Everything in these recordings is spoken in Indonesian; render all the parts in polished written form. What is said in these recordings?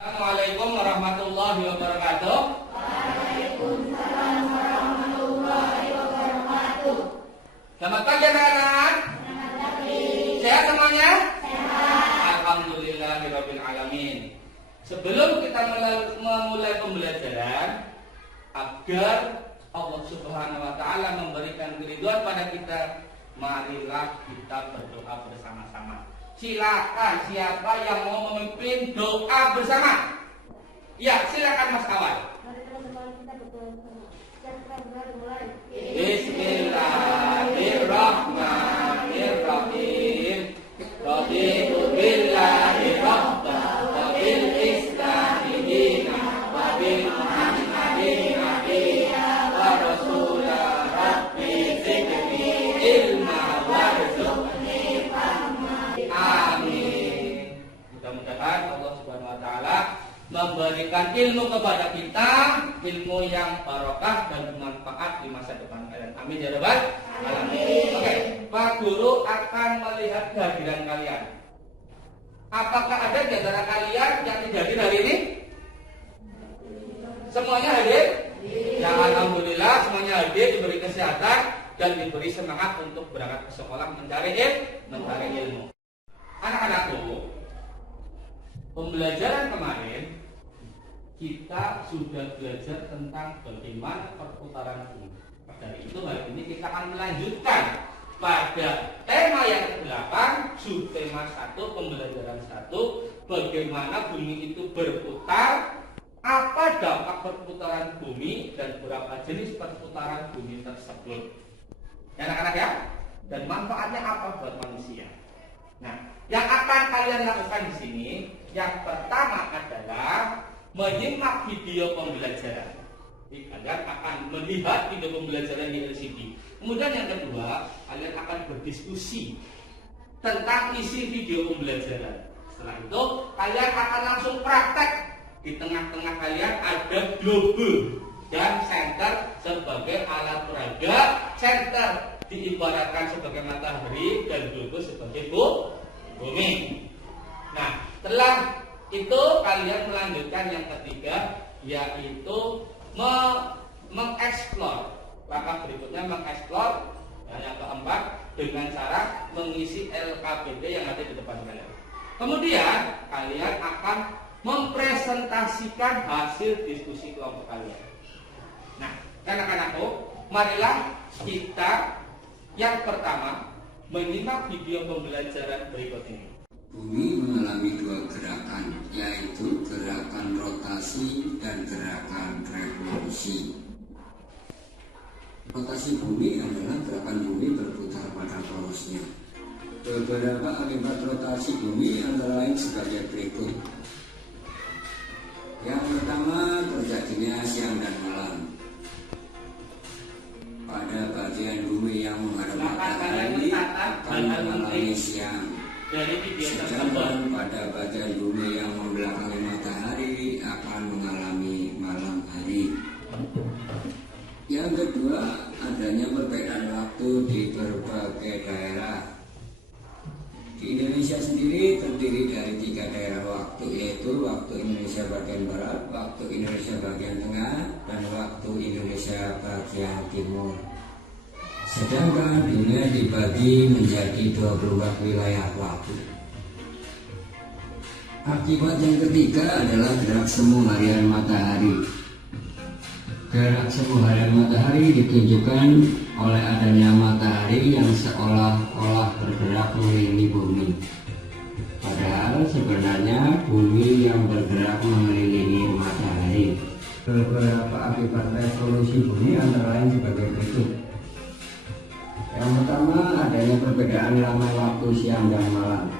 Assalamualaikum warahmatullahi wabarakatuh. Waalaikumsalam warahmatullahi wabarakatuh. Selamat pagi anak-anak. Selamat pagi. Sehat semuanya? Sehat. Alhamdulillahirabbil alamin. Sebelum kita memulai pembelajaran, agar Allah Subhanahu wa taala memberikan keridhaan pada kita, marilah kita berdoa bersama-sama. Silakan siapa yang mau memimpin doa bersama? Ya, silakan Mas Awal. Bismillahirrahmanirrahim. Raditu billahi rabban wa bil islami dinan wa bil muhammadin nabiyya wa rasula rabbi zidni ilma warzuqni fahma. Amin. Mudah-mudahan Allah Subhanahu wa taala memberikan ilmu kepada kita, ilmu yang barokah dan bermanfaat di masa depan kalian. Amin ya rabbal alamin. Oke, Pak Guru akan melihat kehadiran kalian. Apakah ada di antara kalian yang tidak hadir hari ini? Semuanya hadir? Ya, alhamdulillah semuanya hadir, diberi kesehatan dan diberi semangat untuk berangkat ke sekolah mencari ilmu. Anak-anakku, pembelajaran kemarin kita sudah belajar tentang bagaimana perputaran bumi. Dari itu hari ini kita akan melanjutkan pada tema yang ke-8, subtema 1, pembelajaran 1, bagaimana bumi itu berputar, apa dampak perputaran bumi dan berapa jenis perputaran bumi tersebut. Ya, anak-anak ya, dan manfaatnya apa buat manusia. Nah, yang akan kalian lakukan di sini, yang pertama adalah menyimak video pembelajaran. Kalian akan melihat video pembelajaran di LCD. Kemudian yang kedua, kalian akan berdiskusi tentang isi video pembelajaran. Setelah itu, kalian akan langsung praktek. Di tengah-tengah kalian ada globe dan senter sebagai alat peraga. Senter diibaratkan sebagai matahari dan globe sebagai bumi. Nah, setelah itu kalian melanjutkan yang ketiga, yaitu mengeksplor. Langkah berikutnya mengeksplor. Yang keempat, dengan cara mengisi LKPD yang ada di depan kalian. Kemudian kalian akan mempresentasikan hasil diskusi kelompok kalian. Nah, anak-anakku, marilah kita yang pertama menyimak video pembelajaran berikut ini. Bumi mengalami dua gerakan, yaitu gerakan rotasi dan gerakan revolusi. Rotasi bumi adalah gerakan bumi berputar pada porosnya. Beberapa akibat rotasi bumi antara lain sebagai berikut. Yang pertama, terjadinya siang dan malam. Pada bagian bumi yang menghadap matahari akan mengalami siang. Sedangkan pada bagian bumi yang membelakangi matahari akan mengalami malam hari. Yang kedua, adanya perbedaan waktu di berbagai daerah. Di Indonesia sendiri terdiri dari 3 daerah waktu, yaitu waktu Indonesia bagian barat, waktu Indonesia bagian tengah, dan waktu Indonesia bagian timur. Sedangkan dunia dibagi menjadi 24 wilayah waktu. Akibat yang ketiga adalah gerak semu harian matahari. Gerak semu harian matahari ditunjukkan oleh adanya matahari yang seolah-olah bergerak mengelilingi bumi. Padahal sebenarnya bumi yang bergerak mengelilingi matahari. Beberapa akibat revolusi bumi antara lain sebagai berikut. Yang pertama, adanya perbedaan lama waktu siang dan malam.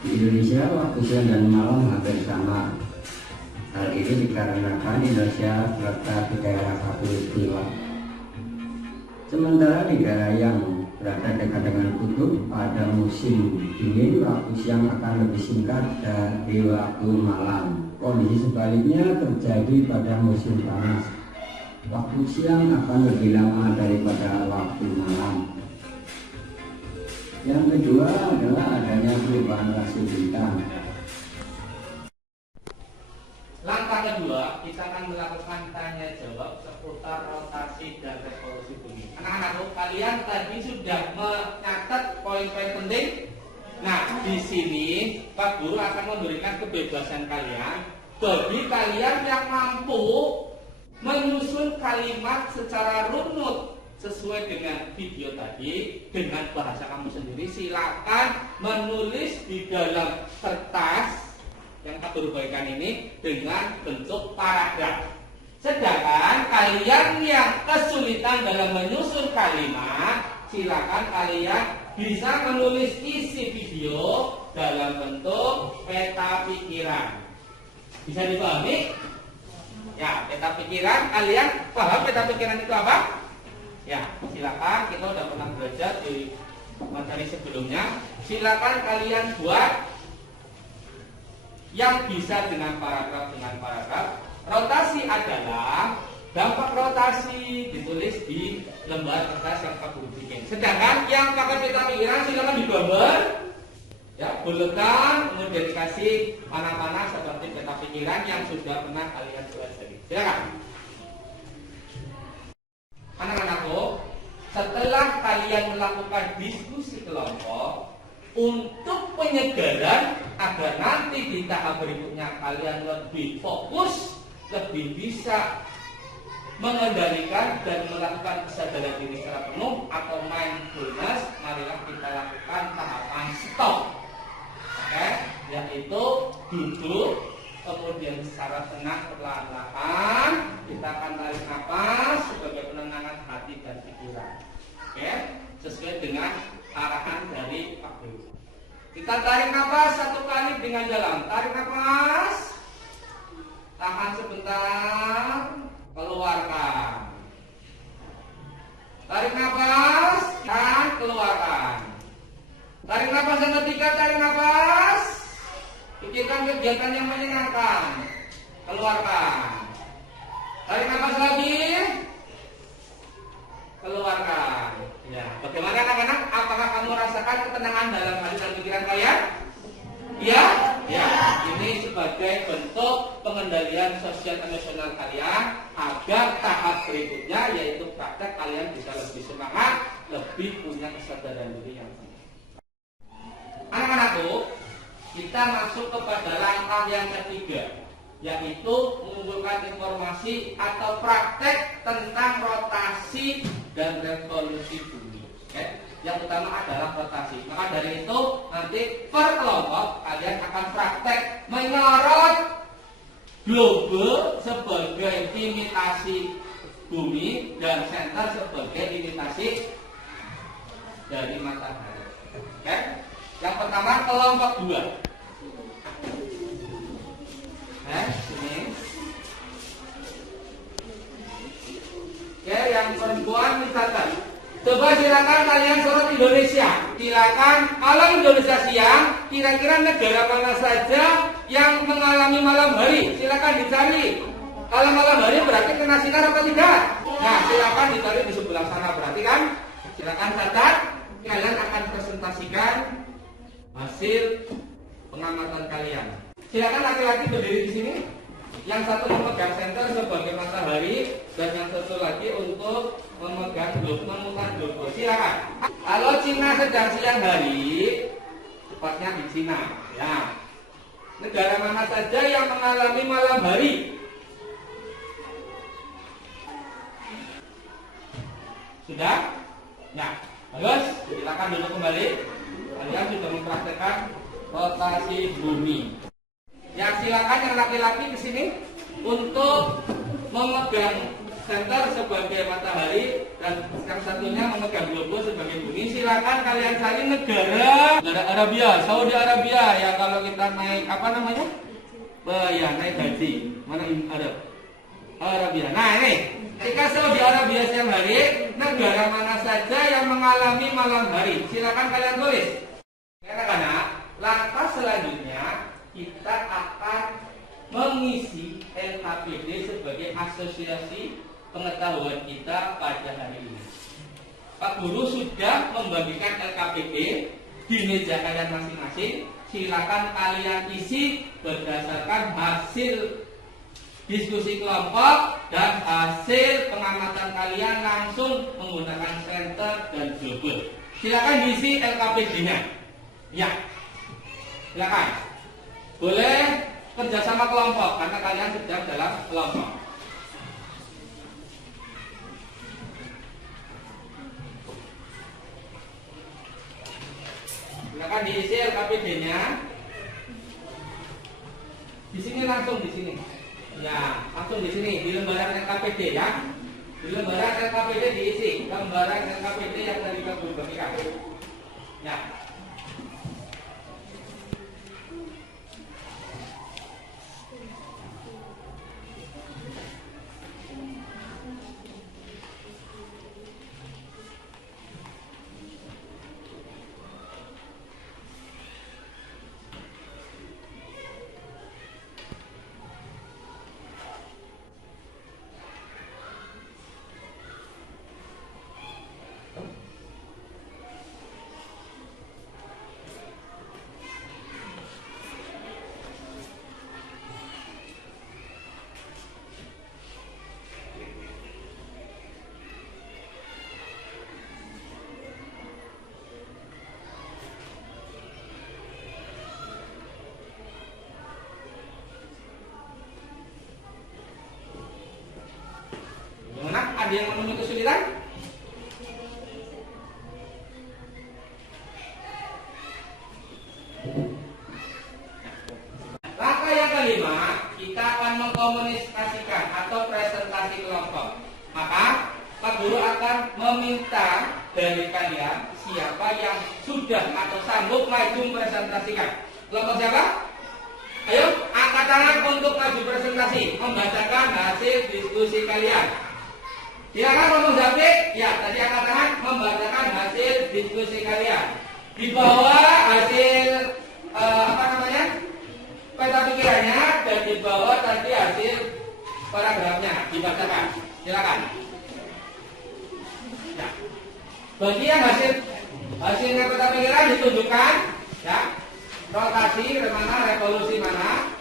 Di Indonesia, waktu siang dan malam hampir sama. Hal ini dikarenakan Indonesia terletak di daerah khatulistiwa. Sementara di daerah yang berada dekat dengan kutub, pada musim dingin, waktu siang akan lebih singkat dari waktu malam. Kondisi sebaliknya terjadi pada musim panas. Waktu siang akan lebih lama daripada waktu malam. Yang kedua adalah adanya perubahan rasi bintang. melakukan tanya jawab seputar rotasi dan revolusi bumi. Anak-anakku, kalian tadi sudah mencatat poin-poin penting. Nah, di sini Pak Guru akan memberikan kebebasan kalian bagi kalian yang mampu menyusun kalimat secara runut sesuai dengan video tadi dengan bahasa kamu sendiri. Silakan menulis di dalam kertas yang Pak Guru bagikan ini dengan bentuk paragraf. Sedangkan kalian yang kesulitan dalam menyusun kalimat, silakan kalian bisa menulis isi video dalam bentuk peta pikiran. Bisa dipahami? Ya, peta pikiran. Kalian paham peta pikiran itu apa? Ya, silakan. Kita udah pernah belajar di materi sebelumnya. Silakan kalian buat yang bisa dengan paragraf. Rotasi adalah dampak rotasi, ditulis di lembar kertas yang Pak Guru bikin. Sedangkan yang pakai peta pikiran silakan digambar, ya, buletan, kemudian dikasih panah-panah seperti peta pikiran yang sudah pernah kalian pelajari. Silakan. Anak-anakku, setelah kalian melakukan diskusi kelompok untuk penyegaran agar nanti di tahap berikutnya kalian lebih fokus, lebih bisa mengendalikan dan melakukan kesadaran diri secara penuh atau mindfulness, marilah kita lakukan tahapan stop. Oke, yaitu duduk, kemudian secara tenang perlahan-lahan kita akan tarik nafas sebagai penenangan hati dan pikiran. Oke, sesuai dengan arahan dari Pak Guru. Kita tarik nafas 1 kali dengan dalam. Tarik nafas, tahan sebentar, keluarkan. Tarik nafas dan keluarkan. Tarik nafas yang ketiga, tarik nafas. Pikirkan kegiatan yang menyenangkan. Keluarkan. Tarik nafas lagi. Keluarkan. Ya, bagaimana anak-anak? Apakah kamu rasakan ketenangan dalam hati dan pikiran kalian? Ya, ya. Ini sebagai bentuk pengendalian sosial emosional kalian agar tahap berikutnya yaitu praktek kalian bisa lebih semangat, lebih punya kesadaran diri yang tinggi. Anak-anakku, kita masuk kepada langkah yang ketiga, yaitu mengumpulkan informasi atau praktek tentang rotasi dan revolusi bumi. Oke? Yang utama adalah rotasi. Maka dari itu nanti per kelompok kalian akan praktek menyorot globe sebagai imitasi bumi dan senter sebagai imitasi dari matahari. Oke? Yang pertama kelompok 2. Sini. Oke, yang perempuan misalkan. Coba silakan kalian sorot Indonesia. Silakan, kalau Indonesia siang, kira-kira negara mana saja yang mengalami malam hari? Silakan dicari. Kalau malam hari berarti kena sinar atau tidak? Nah, silakan dicari di sebelah sana berarti kan? Silakan catat. Kalian akan presentasikan hasil pengamatan kalian. Silakan laki-laki berdiri di sini. Yang satu memegang senter sebagai matahari dan yang satu lagi untuk memegang globe, memutar globe. Silakan. Kalau Cina sedang siang hari, tepatnya di Cina. Ya. Negara mana saja yang mengalami malam hari? Sudah? Ya. Bagus. Silakan duduk kembali. Kalian sudah mempraktekkan rotasi bumi. Ya, silakan yang laki-laki ke sini untuk memegang senter sebagai matahari dan yang satunya memegang globe sebagai bumi. Silakan kalian cari negara Arabia, Saudi Arabia ya, kalau kita naik apa namanya? Ya, naik haji. Mana Arab? Arabia. Nah, ini ketika Saudi Arabia siang hari, negara mana saja yang mengalami malam hari? Silakan kalian tulis. Anak-anak, langkah selanjutnya kita akan mengisi LKPD sebagai asosiasi pengetahuan kita pada hari ini. Pak Guru sudah membagikan LKPD di meja kalian masing-masing. Silakan kalian isi berdasarkan hasil diskusi kelompok dan hasil pengamatan kalian langsung menggunakan center dan global. Silakan diisi LKPD-nya. Ya, silakan. Boleh kerjasama kelompok karena kalian sedang dalam kelompok. Silakan diisi LKPD-nya. Di sini langsung di sini. Ya, langsung di sini di lembaran LKPD ya. Di lembaran LKPD diisi lembaran LKPD yang tadi kamu bagikan. Ya. Ada yang menemui kesulitan? Langkah yang kelima, kita akan mengkomunikasikan atau presentasi kelompok. Maka Pak Guru akan meminta dari kalian siapa yang sudah atau sanggup maju presentasikan. Kelompok siapa? Ayo, angkat tangan untuk maju presentasi, membacakan hasil diskusi kalian. Silakan ngomong Zapik. Ya, tadi angkat tangan membacakan hasil diskusi kalian. Di bawah hasil peta pikirannya dan di bawah tadi hasil paragrafnya dibacakan. Silakan. Ya. Bagi yang hasilnya peta pikiran ditunjukkan. Ya. Rotasi mana, revolusi mana?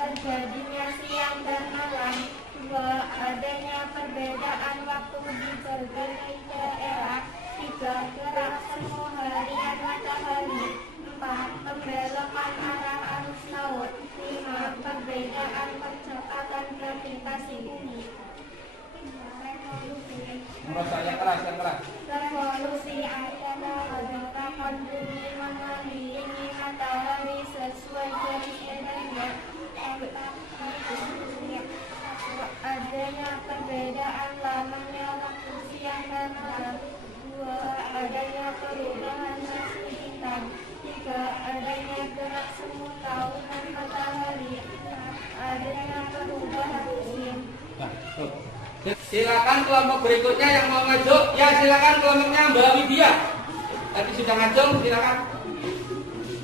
Terjadinya siang dan malam, dua adanya perbedaan waktu di berbagai daerah, tiga gerak semu harian matahari, empat pembelokan arah arus laut, lima perbedaan percepatan gravitasi bumi. Yang keras. Revolusi adalah gerakan bumi mengelilingi matahari sesuai garis bendera. Adanya perbedaan lamanya waktu siang dan malam. Dua, adanya perubahan nasi hitam. Tiga, adanya gerak semu tahunan matahari. Adanya perubahan musim. Silakan kelompok berikutnya yang mau maju. Ya, silakan kelompoknya Mbak Widya. Tadi sudah ngajung, silakan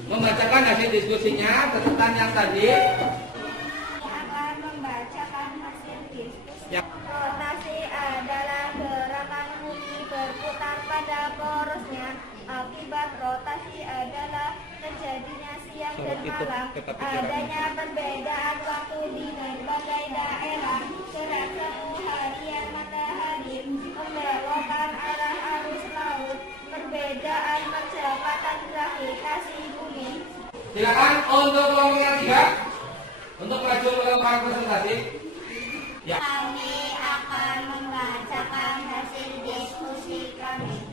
membacakan hasil diskusinya tentang yang tadi. Akan membacakan hasil diskusi. Ya. Rotasi adalah gerakan bumi berputar pada porosnya. Akibat rotasi adalah terjadinya siang dan malam. Adanya perbedaan waktu di berbagai daerah. Gerak semu harian matahari. Pembelokan arah arus laut. Perbedaan percepatan gravitasi bumi. Silakan untuk kelompok yang tiga untuk maju melakukan presentasi. Ya. Kami akan membacakan hasil diskusi kami.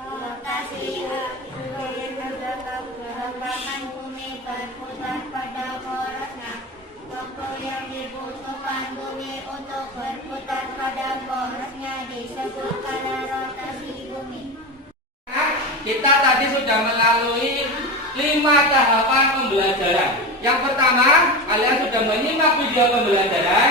Rotasi adalah gerakan bumi berputar pada porosnya. Waktu yang dibutuhkan bumi untuk berputar pada porosnya disebut kala rotasi bumi. Kita tadi sudah melalui 5 tahapan pembelajaran. Yang pertama, kalian sudah menyimak video pembelajaran.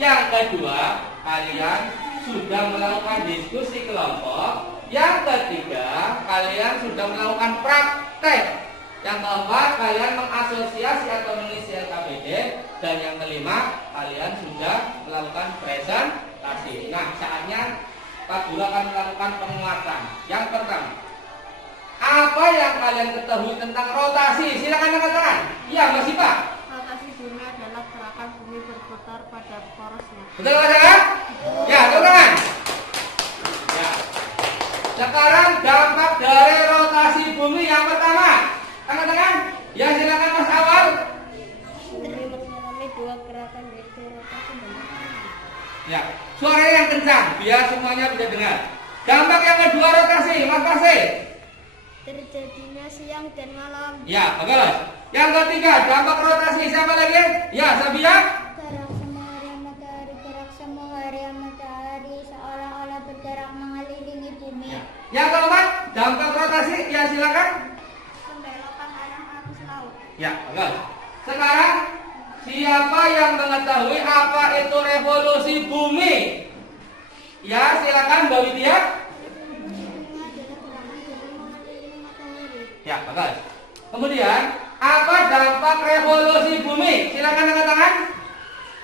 Yang kedua, kalian sudah melakukan diskusi kelompok. Yang ketiga, kalian sudah melakukan praktek. Yang keempat, kalian mengasosiasi atau mengisi LKPD. Dan yang kelima, kalian sudah melakukan presentasi. Nah, saatnya Pak Guru akan melakukan penguatan. Yang pertama, apa yang kalian ketahui tentang rotasi? Silakan mengatakan. Iya, Mas Pak. Rotasi bumi adalah gerakan bumi berputar pada porosnya. Betul kan? Ya, betul kan? Ya. Sekarang dampak dari rotasi bumi yang pertama. Tangan-tangan. Ya, silakan Mas Awal. Bumi mengalami dua gerakan yaitu rotasi dan rotation. Ya, suara yang kencang biar semuanya bisa dengar. Dampak yang kedua rotasi, Mas Pasih. Terjadinya siang dan malam. Ya, bagus. Yang ketiga, dampak rotasi siapa lagi? Ya, Sabia. Gerak semua harian matahari, gerak semua harian matahari seolah-olah bergerak mengelilingi bumi. Ya. Yang keempat, dampak rotasi, ya silakan. Pembelokan arah arus laut. Ya, bagus. Sekarang siapa yang mengetahui apa itu revolusi bumi? Ya, silakan Mbak Widya. Bumi adalah gerakan bumi mengelilingi matahari. Ya, bagus. Kemudian, apa dampak revolusi bumi? Silakan angkat tangan.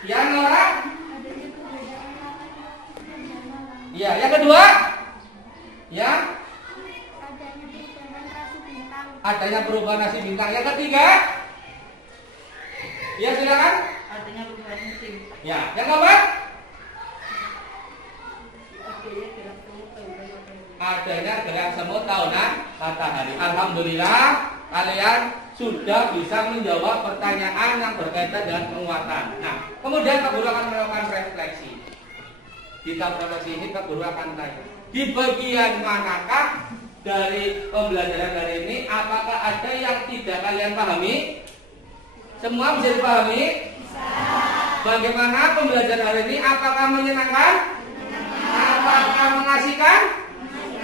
Ya, Nora. Adanya perbedaan arah dan malam. Ya, yang kedua. Ya, Adanya perubahan rasi bintang. adanya perubahan nasi bintang. Yang ketiga. Ya, silakan. Adanya perubahan musim. Ya, yang keempat. Adanya gerak semut tahunan matahari. Alhamdulillah, kalian sudah bisa menjawab pertanyaan yang berkaitan dengan penguatan. Nah, kemudian Pak Guru akan melakukan refleksi. Di tahap refleksi ini Pak Guru akan tanya, di bagian manakah dari pembelajaran hari ini, apakah ada yang tidak kalian pahami? Semua bisa dipahami? Bisa. Bagaimana pembelajaran hari ini? Apakah menyenangkan? Apakah mengasihkan?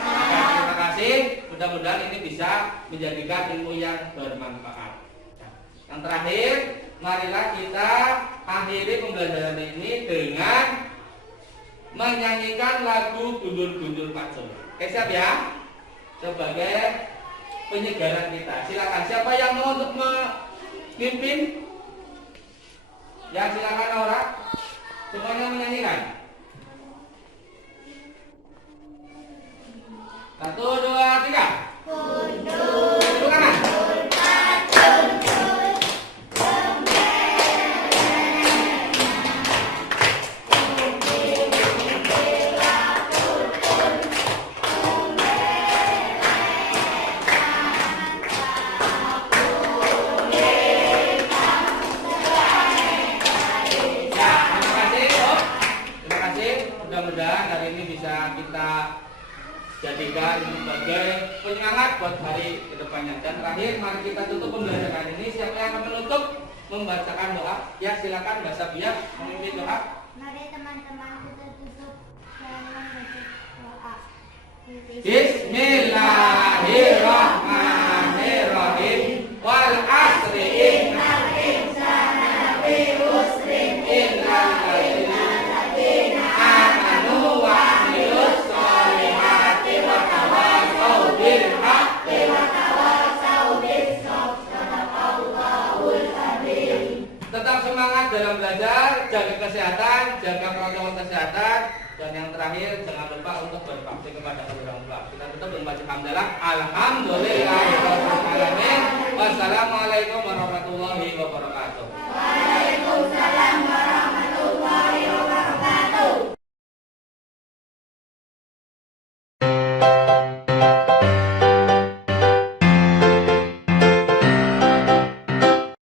Ya, terima kasih. Mudah-mudahan ini bisa menjadikan ilmu yang bermanfaat. Yang terakhir, marilah kita akhiri pembelajaran ini dengan menyanyikan lagu Gundul-Gundul Pacul. Oke, siap ya? Sebagai penyegaran kita. Silakan. Siapa yang mau untuk memimpin? Ya, silakan Laura. Semuanya menyanyikan. 1, 2, 3. Tepuk tangan. Mudah-mudahan hari ini bisa kita jadikan sebagai penyemangat buat hari kedepannya. Dan terakhir, mari kita tutup pembelajaran ini. Siapa yang akan menutup? Membacakan doa. Ya, silakan Mbak Sabia memimpin doa. Mari teman-teman kita tutup dan membaca doa. Bismillahirrahmanirrahim. Wal asri innal insana lafi khusrin illa alladziina amanu wa amilus sholihati wa tawassaw bil haqqi wa tawassaw bis sabr. Shadaqallahul azim. Tetap semangat dalam belajar, jaga kesehatan, jaga protokol kesehatan, dan yang terakhir jangan lupa untuk berbakti kepada orang tua. Kita tutup dengan baca hamdalah. Alhamdulillahirabbil alamin. Wassalamualaikum warahmatullahi wabarakatuh. Waalaikumsalam.